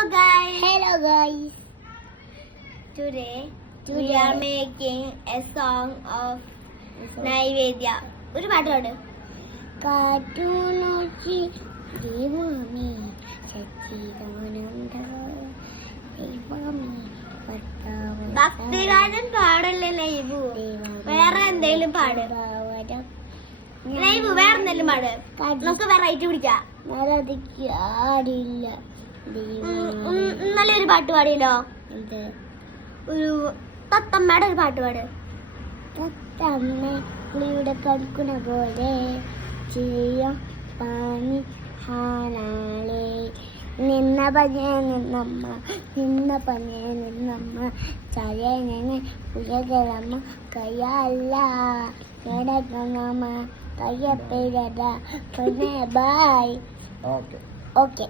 Hello guys. Today we are making a song of Naivedya. ഒരു പാട്ട് പാട്. കാറ്റുനോക്കി ദൈവമേ സച്ചിദാനന്ദ ദൈവമേ ഭക്തിഗാനം പാടല്ലേ ലൈവു. വേറെ എന്തെങ്കിലും പാട്. ലൈവു വേറെ എന്തെങ്കിലും പാട്. നമുക്ക് വെറൈറ്റി പിടിക്കാം. നല്ലൊരു പാട്ട് പാടിയല്ലോ. ഒരു തത്തമ്മയുടെ ഒരു പാട്ട് പാട്. തത്തമ്മ പുളിയുടെ കടുക്കുന്ന പോലെ ചെയ്യാം പാനി ഹാനാളെ നിന്ന പഞ്ഞേ നിന്നമ്മ ചരനെ പുയകളമ്മ കയ്യല്ല കിടക്കണമ്മ കയ്യപ്പേരത ബൈ. ഓക്കെ